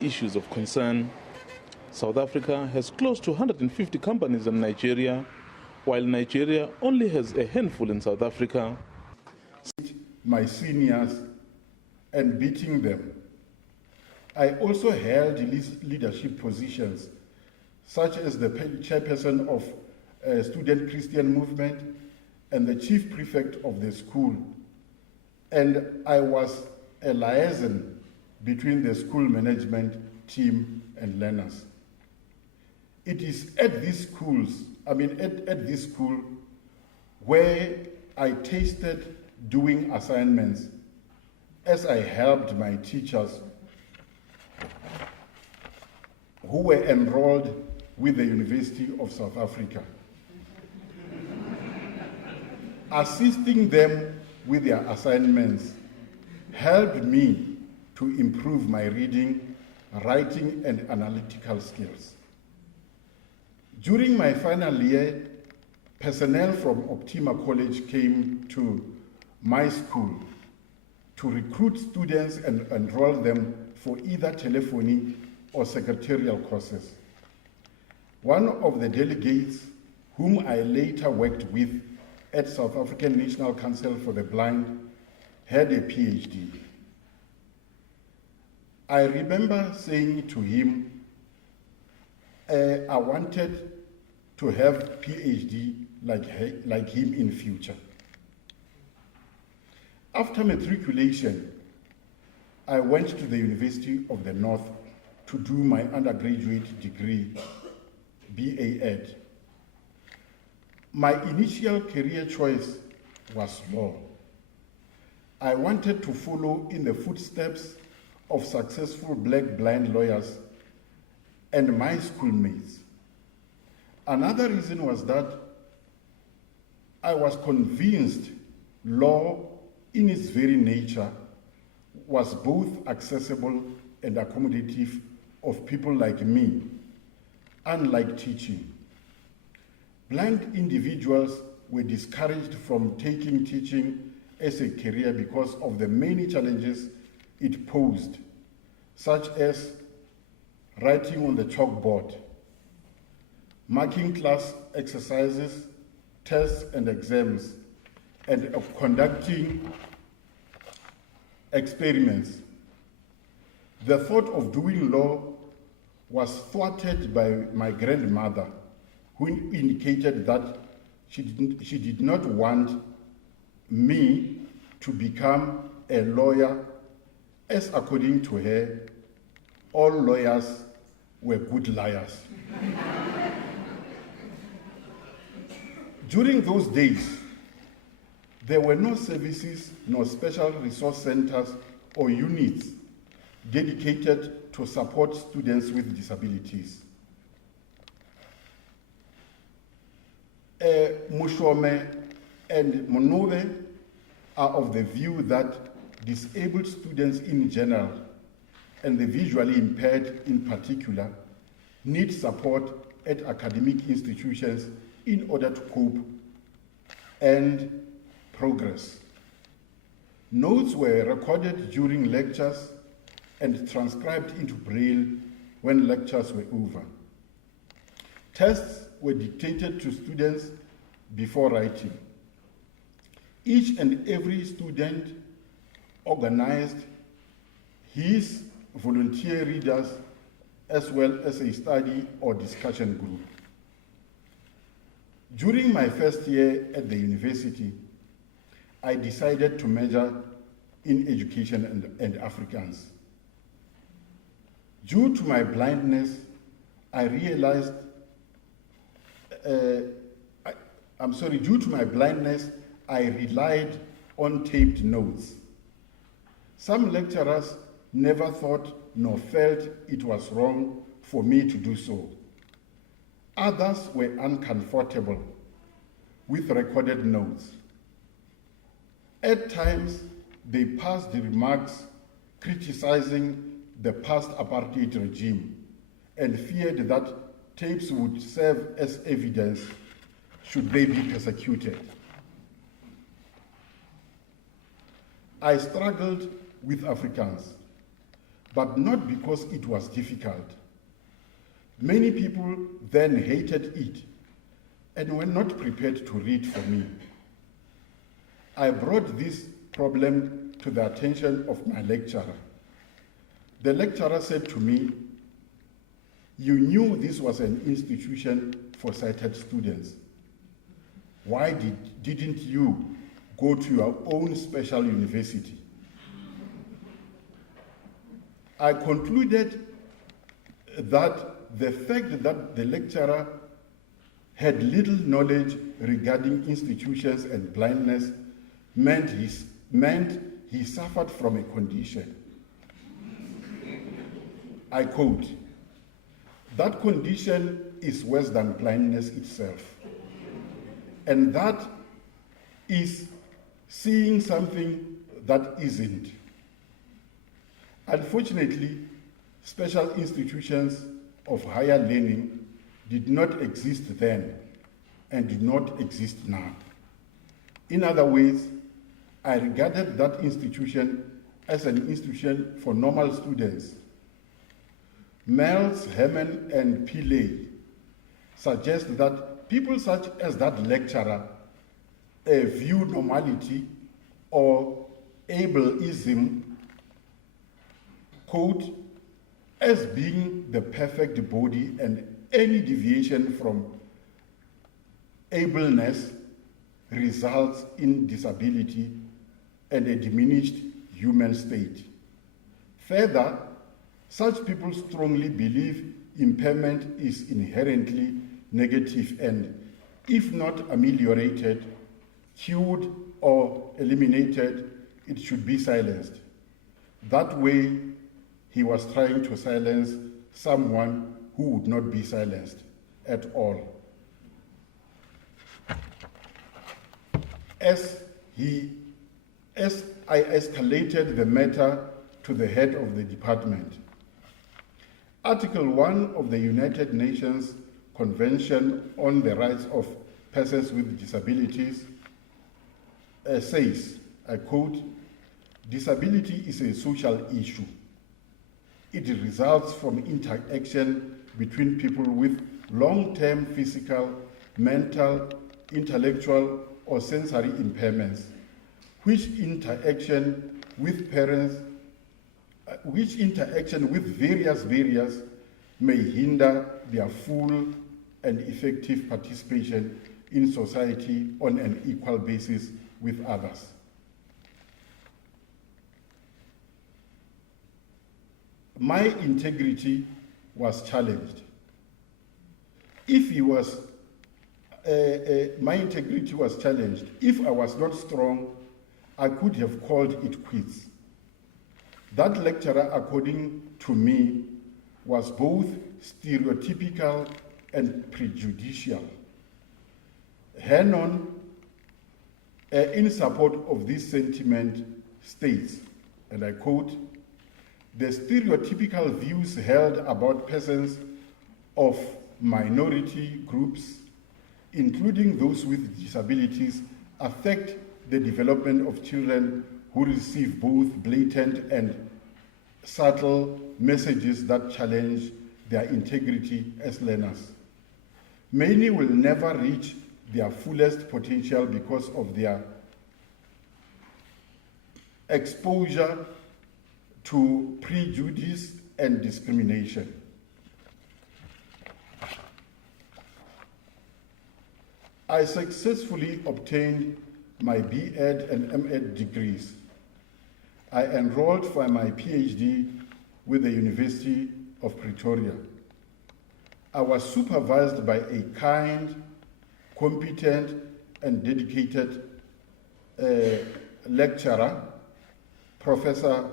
Issues of concern. South Africa has close to 150 companies in Nigeria, while Nigeria only has a handful in South Africa. My seniors and beating them. I also held leadership positions, such as the chairperson of Student Christian Movement and the chief prefect of the school. And I was a liaison between the school management team and learners. It is at these schools, at this school, where I tasted doing assignments as I helped my teachers who were enrolled with the University of South Africa, assisting them with their assignments helped me to improve my reading, writing, and analytical skills. During my final year, personnel from Optima College came to my school to recruit students and enroll them for either telephony or secretarial courses. One of the delegates, whom I later worked with at South African National Council for the Blind, had a PhD. I remember saying to him, I wanted to have PhD like him in future. After matriculation, I went to the University of the North to do my undergraduate degree, BA Ed. My initial career choice was law. I wanted to follow in the footsteps of successful black blind lawyers and my schoolmates. Another reason was that I was convinced law, in its very nature, was both accessible and accommodative of people like me, unlike teaching. Blind individuals were discouraged from taking teaching as a career because of the many challenges it posed, such as writing on the chalkboard, marking class exercises, tests and exams, and conducting experiments. The thought of doing law was thwarted by my grandmother, who indicated that she did not want me to become a lawyer, as according to her, all lawyers were good liars. During those days, there were no services nor special resource centers or units dedicated to support students with disabilities. Mushome and Maghuve are of the view that disabled students in general, and the visually impaired in particular, need support at academic institutions in order to cope and progress. Notes were recorded during lectures and transcribed into Braille when lectures were over. Tests were dictated to students before writing. Each and every student organized his volunteer readers as well as a study or discussion group. During my first year at the university, I decided to major in education and Afrikaans. Due to my blindness, I relied on taped notes. Some lecturers never thought nor felt it was wrong for me to do so. Others were uncomfortable with recorded notes. At times, they passed the remarks criticizing the past apartheid regime and feared that tapes would serve as evidence should they be persecuted. I struggled with Afrikaans, but not because it was difficult. Many people then hated it and were not prepared to read for me. I brought this problem to the attention of my lecturer. The lecturer said to me, "You knew this was an institution for sighted students. Why didn't you go to your own special university?" I concluded that the fact that the lecturer had little knowledge regarding institutions and blindness meant he suffered from a condition. I quote, "That condition is worse than blindness itself, and that is seeing something that isn't." Unfortunately, special institutions of higher learning did not exist then and do not exist now. In other words, I regarded that institution as an institution for normal students. Miles, Herman, and Pillay suggest that people such as that lecturer view normality or ableism, quote, as being the perfect body, and any deviation from ableness results in disability and a diminished human state. Further, such people strongly believe impairment is inherently negative and, if not ameliorated, cured, or eliminated, it should be silenced. That way, he was trying to silence someone who would not be silenced at all. As I escalated the matter to the head of the department, Article 1 of the United Nations Convention on the Rights of Persons with Disabilities says, I quote, "Disability is a social issue. It results from interaction between people with long-term physical, mental, intellectual, or sensory impairments, which interaction with various barriers may hinder their full and effective participation in society on an equal basis with others." My integrity was challenged. My integrity was challenged. If I was not strong, I could have called it quits. That lecturer, according to me, was both stereotypical and prejudicial. Hannon, in support of this sentiment, states, and I quote, "The stereotypical views held about persons of minority groups, including those with disabilities, affect the development of children who receive both blatant and subtle messages that challenge their integrity as learners. Many will never reach their fullest potential because of their exposure to prejudice and discrimination." I successfully obtained my B.Ed and M.Ed degrees. I enrolled for my PhD with the University of Pretoria. I was supervised by a kind, competent, and dedicated lecturer, Professor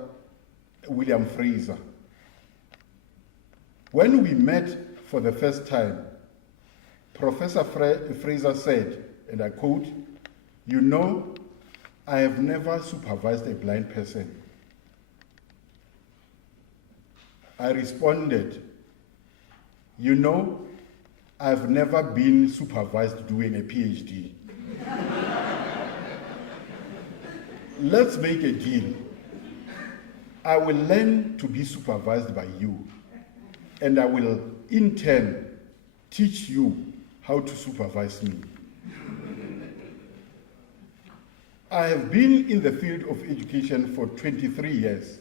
William Fraser. When we met for the first time, Professor Fraser said, and I quote, "You know, I have never supervised a blind person." I responded, "You know, I've never been supervised doing a PhD." Let's make a deal. I will learn to be supervised by you, and I will in turn teach you how to supervise me. I have been in the field of education for 23 years.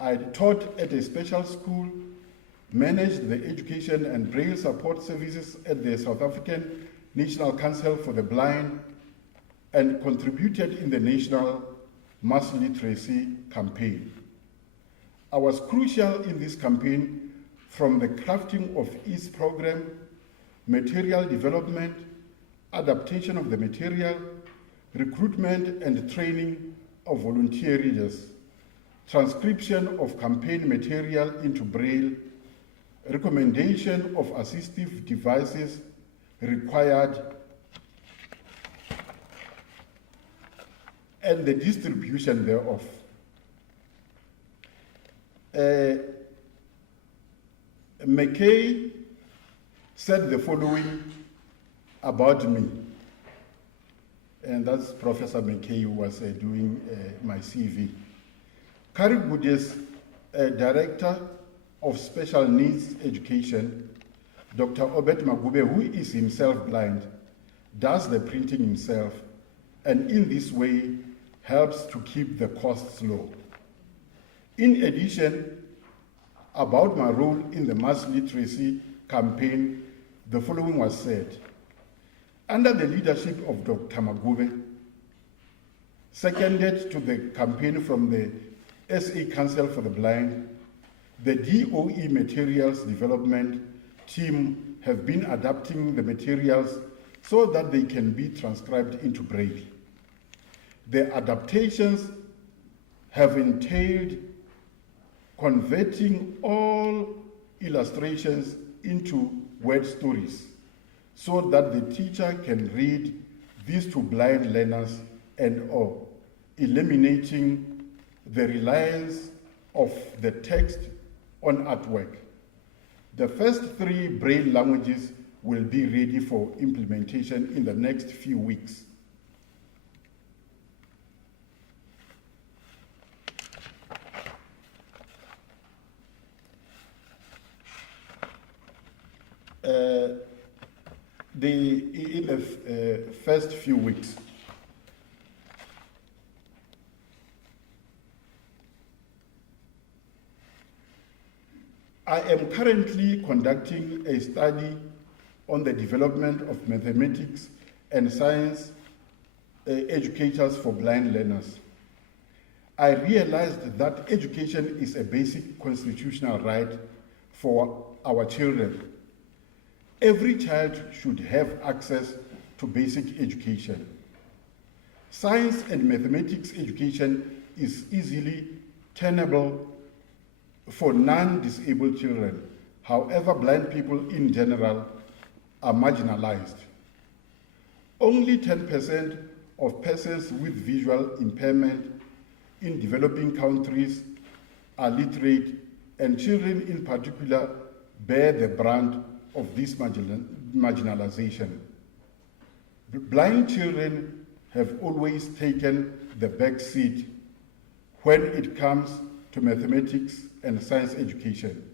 I taught at a special school, managed the education and braille support services at the South African National Council for the Blind, and contributed in the National Mass Literacy Campaign. I was crucial in this campaign, from the crafting of its program, material development, adaptation of the material, recruitment and training of volunteer readers, transcription of campaign material into Braille, recommendation of assistive devices required, and the distribution thereof. McKay said the following about me, and that's Professor McKay who was doing my CV. Karigude's Director of Special Needs Education, Dr. Mbulaheni Maghuve, who is himself blind, does the printing himself, and in this way helps to keep the costs low. In addition, about my role in the mass literacy campaign, the following was said. Under the leadership of Dr. Maghuve, seconded to the campaign from the SA Council for the Blind, the DOE Materials Development team have been adapting the materials so that they can be transcribed into Braille. The adaptations have entailed converting all illustrations into word stories so that the teacher can read these to blind learners, and or eliminating the reliance of the text on artwork. The first 3 Braille languages will be ready for implementation in the next few weeks. In the first few weeks. I am currently conducting a study on the development of mathematics and science educators for blind learners. I realized that education is a basic constitutional right for our children. Every child should have access to basic education. Science and mathematics education is easily tenable for non-disabled children. However, blind people in general are marginalized. Only 10% of persons with visual impairment in developing countries are literate, and children in particular bear the brunt of this marginalization. Blind children have always taken the back seat when it comes to mathematics and science education.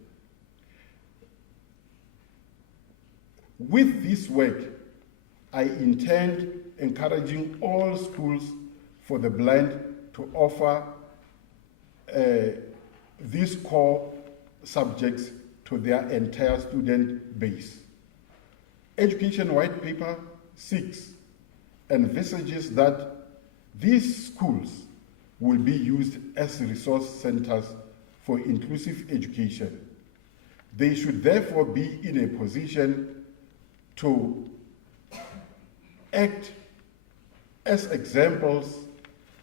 With this work, I intend encouraging all schools for the blind to offer these core subjects to their entire student base. Education White Paper 6 envisages that these schools will be used as resource centers for inclusive education. They should therefore be in a position to act as examples,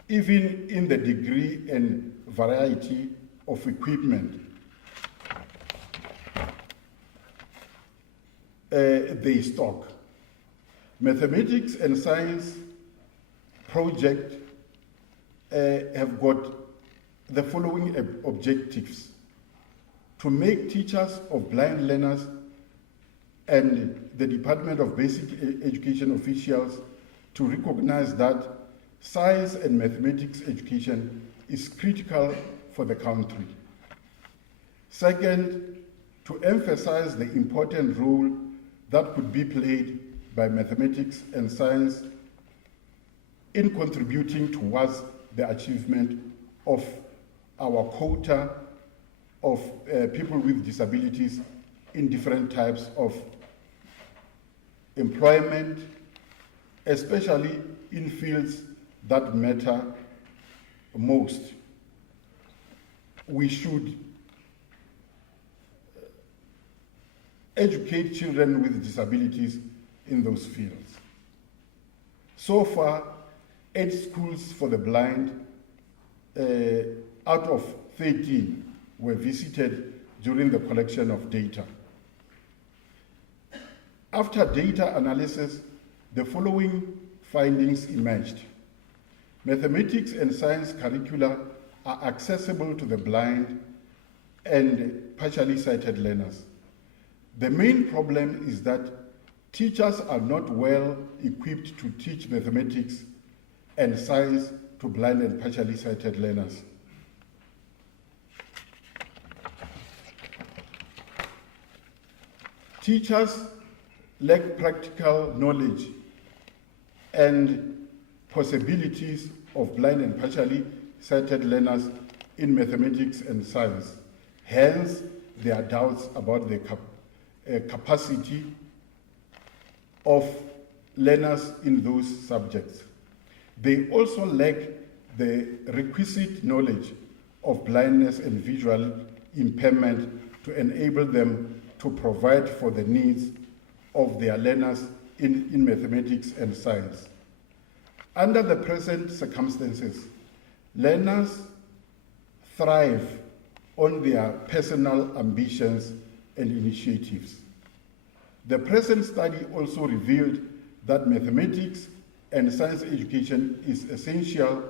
even in the degree and variety of equipment they stock. Mathematics and science project have got the following objectives: to make teachers of blind learners and the Department of Basic Education officials to recognize that science and mathematics education is critical for the country. Second, to emphasize the important role that could be played by mathematics and science in contributing towards the achievement of our quota of people with disabilities in different types of employment, especially in fields that matter most. We should educate children with disabilities in those fields. So far, 8 schools for the blind out of 13 were visited during the collection of data. After data analysis, the following findings emerged. Mathematics and science curricula are accessible to the blind and partially sighted learners. The main problem is that teachers are not well equipped to teach mathematics and science to blind and partially sighted learners. Teachers lack practical knowledge and possibilities of blind and partially sighted learners in mathematics and science. Hence, there are doubts about the capacity of learners in those subjects. They also lack the requisite knowledge of blindness and visual impairment to enable them to provide for the needs of their learners in mathematics and science. Under the present circumstances, learners thrive on their personal ambitions and initiatives. The present study also revealed that mathematics and science education is essential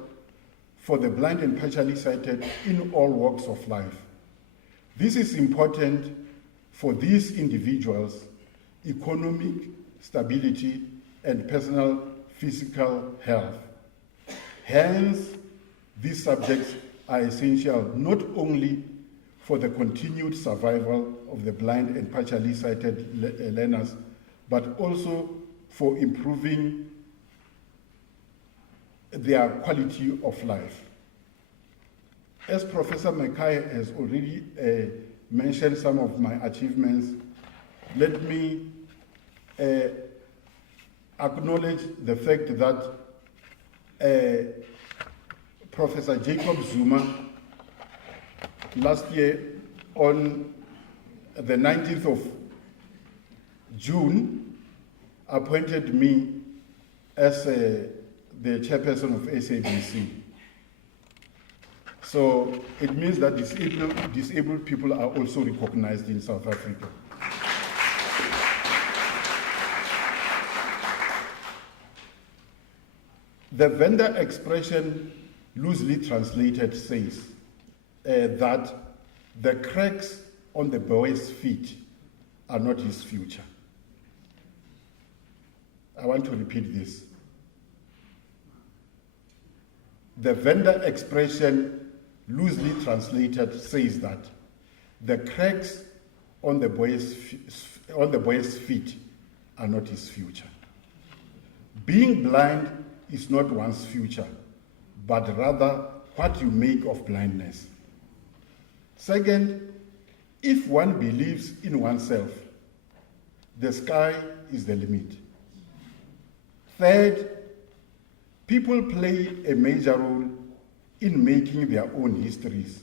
for the blind and partially sighted in all walks of life. This is important for these individuals' economic stability and personal physical health. Hence, these subjects are essential not only for the continued survival of the blind and partially sighted learners, but also for improving their quality of life. As Professor Makai has already mentioned some of my achievements, let me acknowledge the fact that Professor Jacob Zuma last year on the 19th of June appointed me as the chairperson of SABC. So it means that disabled people are also recognized in South Africa. The vendor expression, loosely translated, says that the cracks on the boy's feet are not his future. I want to repeat this. The vendor expression, loosely translated, says that the cracks on the boy's feet are not his future. Being blind is not one's future, but rather what you make of blindness. Second, if one believes in oneself, the sky is the limit. Third, people play a major role in making their own histories,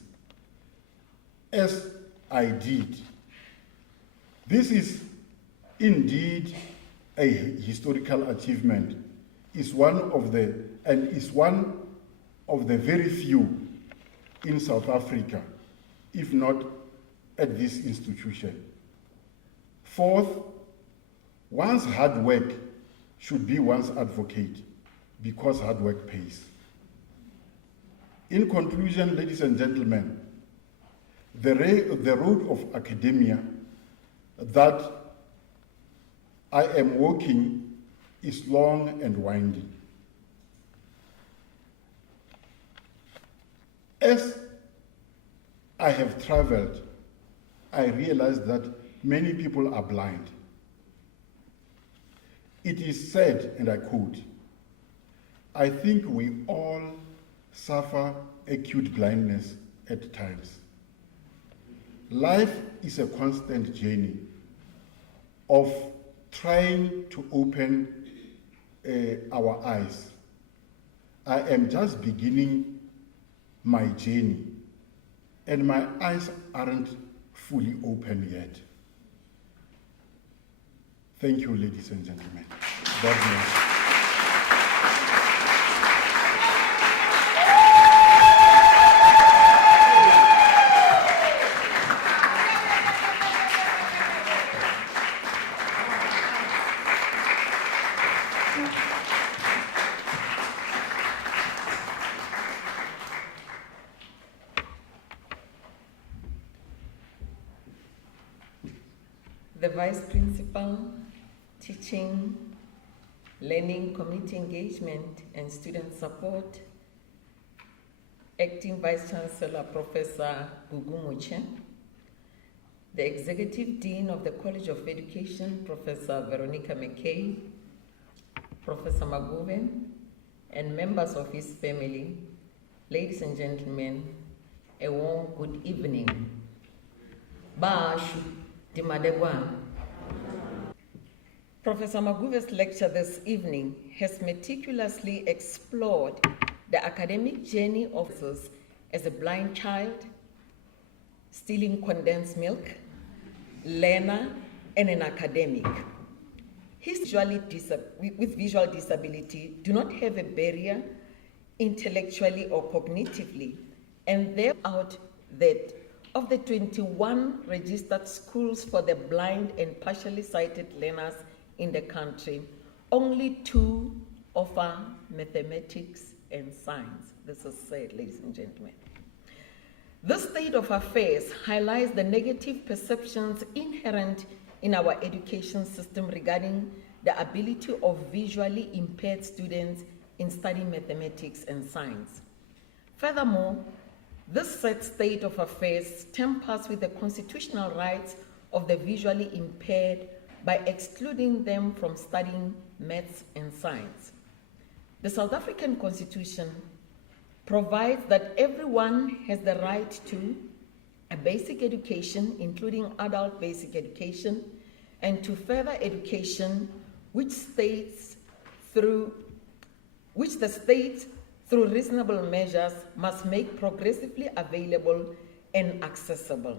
as I did. This is indeed a historical achievement, is one of the very few in South Africa, if not at this institution. Fourth, one's hard work should be one's advocate, because hard work pays. In conclusion, ladies and gentlemen, the road of academia that I am walking is long and winding. As I have traveled, I realized that many people are blind. It is said, and I quote, "I think we all suffer acute blindness at times. Life is a constant journey of trying to open our eyes. I am just beginning my journey, and my eyes aren't fully open yet." Thank you, ladies and gentlemen. God bless. The Vice Principal, Teaching, Learning, Community Engagement, and Student Support, Acting Vice Chancellor Professor Gugu Muche, the Executive Dean of the College of Education, Professor Veronica McKay, Professor Maghuve, and members of his family, ladies and gentlemen, a warm good evening. Bashu Dimadegwan. Professor Maghuve's lecture this evening has meticulously explored the academic journey of us as a blind child, stealing condensed milk, learner, and an academic. His with visual disability do not have a barrier intellectually or cognitively, and therefore that of the 21 registered schools for the blind and partially sighted learners in the country, only 2 offer mathematics and science. This is sad, ladies and gentlemen. This state of affairs highlights the negative perceptions inherent in our education system regarding the ability of visually impaired students in studying mathematics and science. Furthermore, this sad state of affairs tampers with the constitutional rights of the visually impaired by excluding them from studying maths and science. The South African Constitution provides that everyone has the right to a basic education, including adult basic education, and to further education which the state, through reasonable measures, must make progressively available and accessible.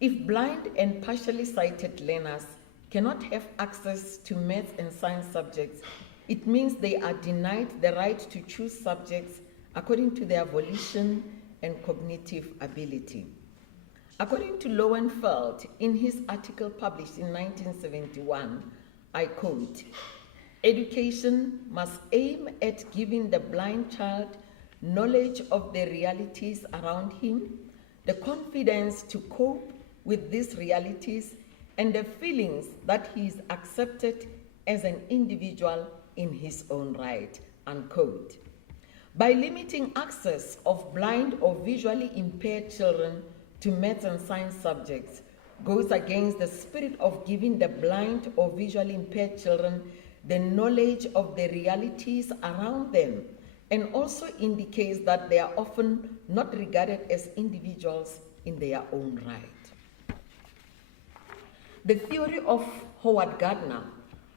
If blind and partially sighted learners cannot have access to maths and science subjects, it means they are denied the right to choose subjects according to their volition and cognitive ability. According to Lowenfeld, in his article published in 1971, I quote, "Education must aim at giving the blind child knowledge of the realities around him, the confidence to cope with these realities, and the feelings that he is accepted as an individual in his own right," unquote. By limiting access of blind or visually impaired children to maths and science subjects goes against the spirit of giving the blind or visually impaired children the knowledge of the realities around them, and also indicates that they are often not regarded as individuals in their own right. The theory of Howard Gardner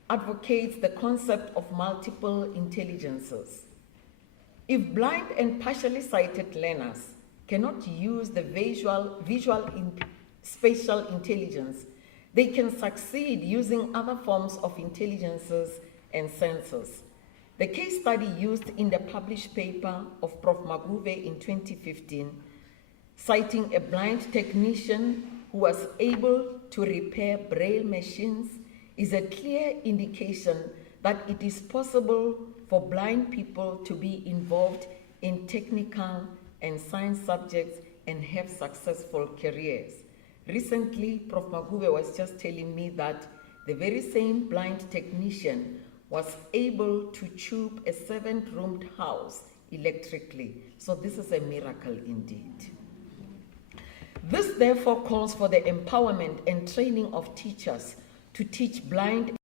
advocates the concept of multiple intelligences. If blind and partially sighted learners cannot use the spatial intelligence, they can succeed using other forms of intelligences and senses. The case study used in the published paper of Prof. Maghuve in 2015, citing a blind technician who was able to repair braille machines, is a clear indication that it is possible for blind people to be involved in technical and science subjects and have successful careers. Recently, Prof. Maghuve was just telling me that the very same blind technician was able to tube a 7-roomed house electrically. So this is a miracle indeed. This therefore calls for the empowerment and training of teachers to teach blind